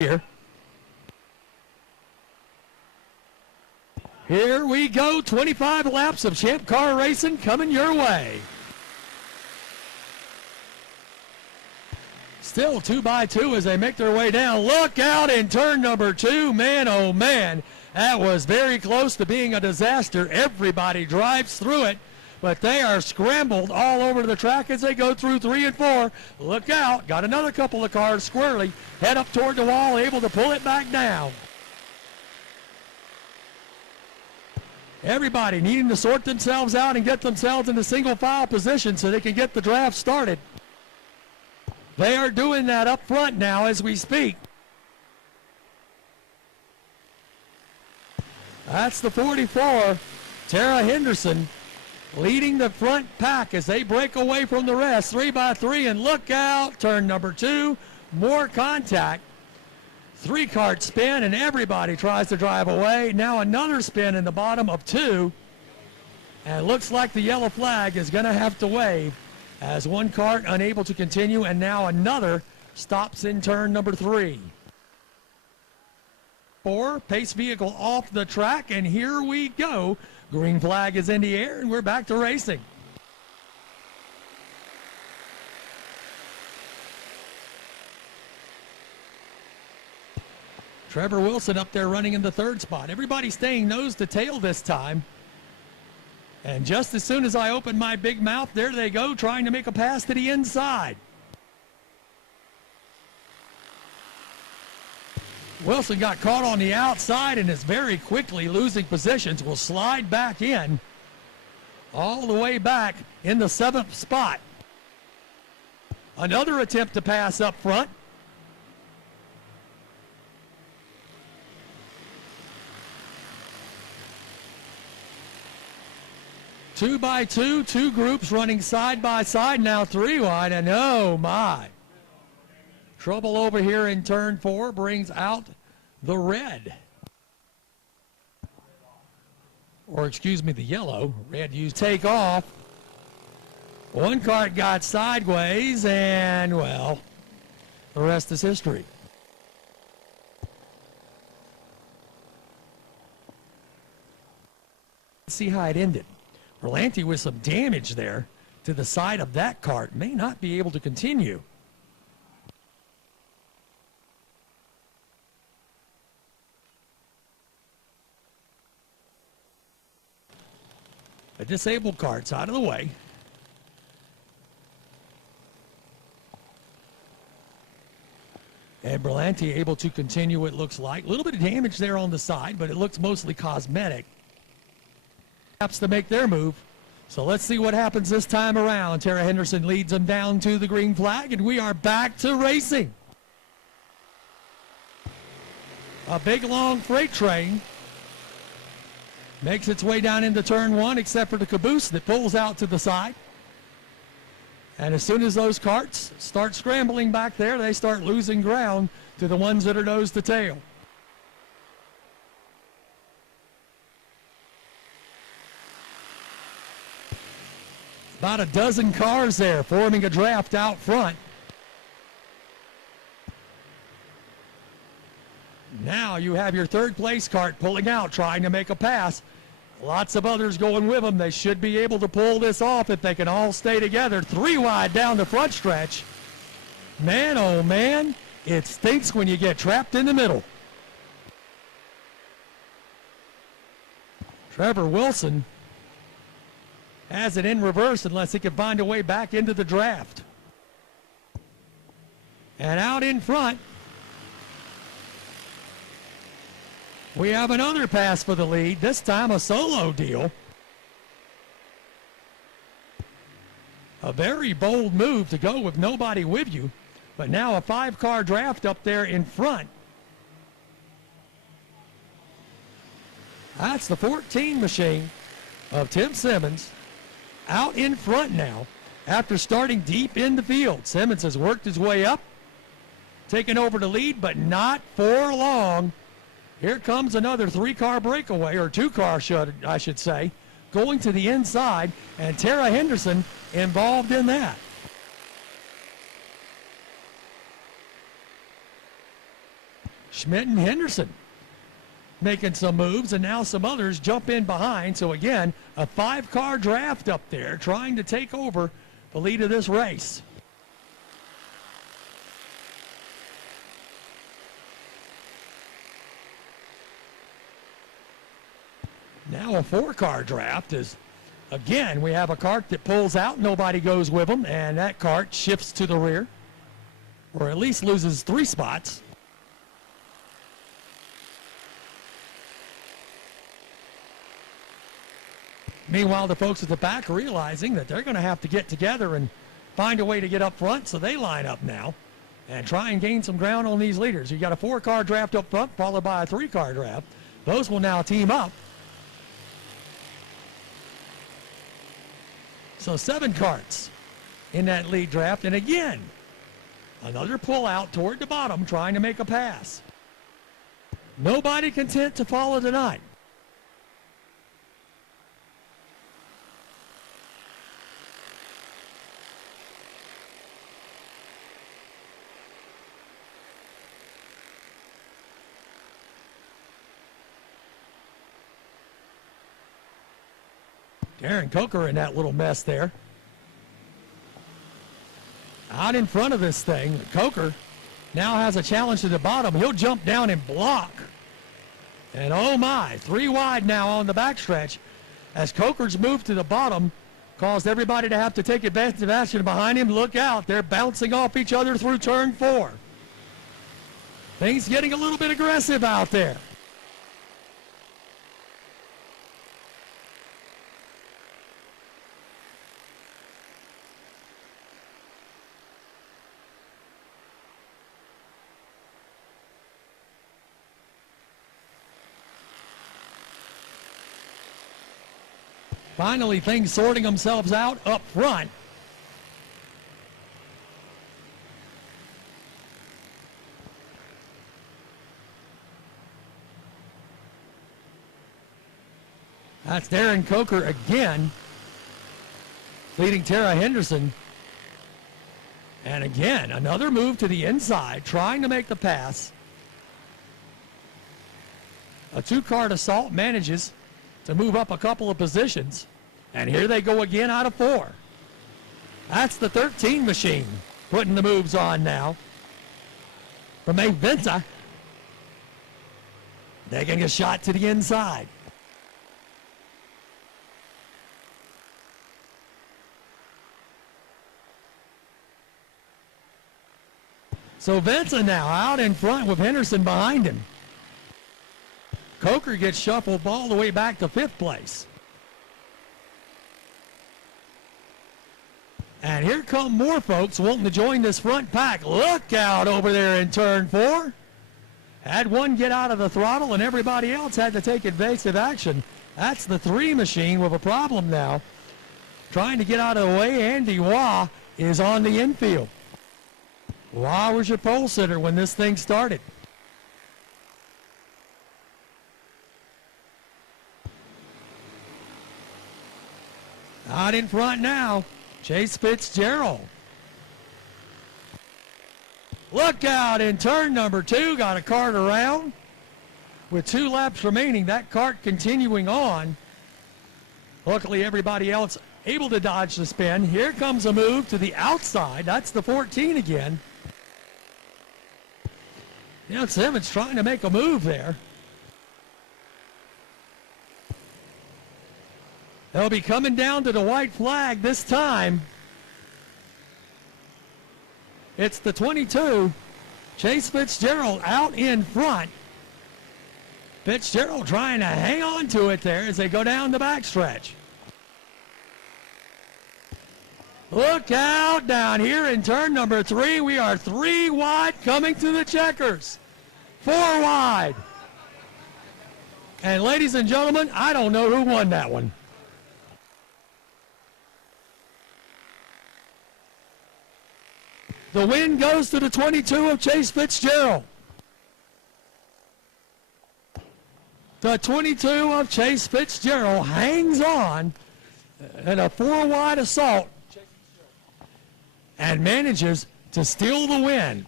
Here we go, 25 laps of Champ Car Racing coming your way. Still 2x2 as they make their way down. Look out in turn number 2. Man, oh man, that was very close to being a disaster. Everybody drives through it, but they are scrambled all over the track as they go through 3 and 4. Look out, got another couple of cars squarely, head up toward the wall, able to pull it back down. Everybody needing to sort themselves out and get themselves into single file position so they can get the draft started. They are doing that up front now as we speak. That's the 44, Tara Henderson, leading the front pack as they break away from the rest, 3x3, and look out, turn number 2, more contact. 3-cart spin, and everybody tries to drive away. Now another spin in the bottom of 2, and it looks like the yellow flag is going to have to wave as one cart unable to continue, and now another stops in turn number 3. 4, pace vehicle off the track, and here we go. Green flag is in the air, and we're back to racing. Trevor Wilson up there running in the 3rd spot. Everybody staying nose to tail this time. And just as soon as I open my big mouth, there they go, trying to make a pass to the inside. Wilson got caught on the outside and is very quickly losing positions. Will slide back in, all the way back in the 7th spot. Another attempt to pass up front. Two by two, 2 groups running side by side, now 3 wide, and oh my. Trouble over here in turn 4 brings out the red. Or excuse me, the yellow. Red used take off. One cart got sideways, and well, the rest is history. Let's see how it ended. Berlanti with some damage there to the side of that cart may not be able to continue. The disabled cart's out of the way. And Berlanti able to continue, it looks like. A little bit of damage there on the side, but it looks mostly cosmetic. To make their move. So let's see what happens this time around. Tara Henderson leads them down to the green flag, and we are back to racing. A big long freight train makes its way down into turn 1, except for the caboose that pulls out to the side. And as soon as those carts start scrambling back there, they start losing ground to the ones that are nose to tail. About a dozen cars there forming a draft out front. Now you have your 3rd place cart pulling out, trying to make a pass. Lots of others going with them. They should be able to pull this off if they can all stay together. 3 wide down the front stretch. Man, oh man, it stinks when you get trapped in the middle. Trevor Wilson has it in reverse unless he can find a way back into the draft. And out in front, we have another pass for the lead, this time a solo deal. A very bold move to go with nobody with you, but now a 5-car draft up there in front. That's the 14 machine of Tim Simmons. Out in front now after starting deep in the field. Simmons has worked his way up, taken over the lead, but not for long. Here comes another 3-car breakaway, or 2-car, I should say, going to the inside, and Tara Henderson involved in that. Schmidt and Henderson making some moves, and now some others jump in behind. So again, a 5-car draft up there trying to take over the lead of this race. Now a 4-car draft is, again, we have a cart that pulls out, nobody goes with them, and that cart shifts to the rear, or at least loses 3 spots. Meanwhile, the folks at the back are realizing that they're going to have to get together and find a way to get up front, so they line up now and try and gain some ground on these leaders. You got a 4-car draft up front, followed by a 3-car draft. Those will now team up. So 7 carts in that lead draft, and again, another pull out toward the bottom, trying to make a pass. Nobody content to follow tonight. Darren Coker in that little mess there. Out in front of this thing, Coker now has a challenge to the bottom. He'll jump down and block. And oh my, 3 wide now on the backstretch as Coker's move to the bottom caused everybody to have to take advantage of action behind him. Look out, they're bouncing off each other through turn 4. Things getting a little bit aggressive out there. Finally, things sorting themselves out up front. That's Darren Coker again, leading Tara Henderson. And again, another move to the inside, trying to make the pass. A 2-cart assault manages to move up a couple of positions. And here they go again out of 4. That's the 13 machine putting the moves on now. From A. Venta. Taking a shot to the inside. So Venta now out in front with Henderson behind him. Coker gets shuffled all the way back to 5th place. And here come more folks wanting to join this front pack. Look out over there in turn 4. Had one get out of the throttle and everybody else had to take evasive action. That's the 3 machine with a problem now. Trying to get out of the way. Andy Waugh is on the infield. Waugh was your pole sitter when this thing started. Out in front now, Chase Fitzgerald. Look out in turn number 2, got a cart around. With 2 laps remaining, that cart continuing on. Luckily, everybody else able to dodge the spin. Here comes a move to the outside. That's the 14 again. Now Simmons trying to make a move there. They'll be coming down to the white flag this time. It's the 22. Chase Fitzgerald out in front. Fitzgerald trying to hang on to it there as they go down the backstretch. Look out down here in turn number 3. We are 3 wide coming to the checkers. 4 wide. And ladies and gentlemen, I don't know who won that one. The win goes to the 22 of Chase Fitzgerald. The 22 of Chase Fitzgerald hangs on in a 4 wide assault and manages to steal the win.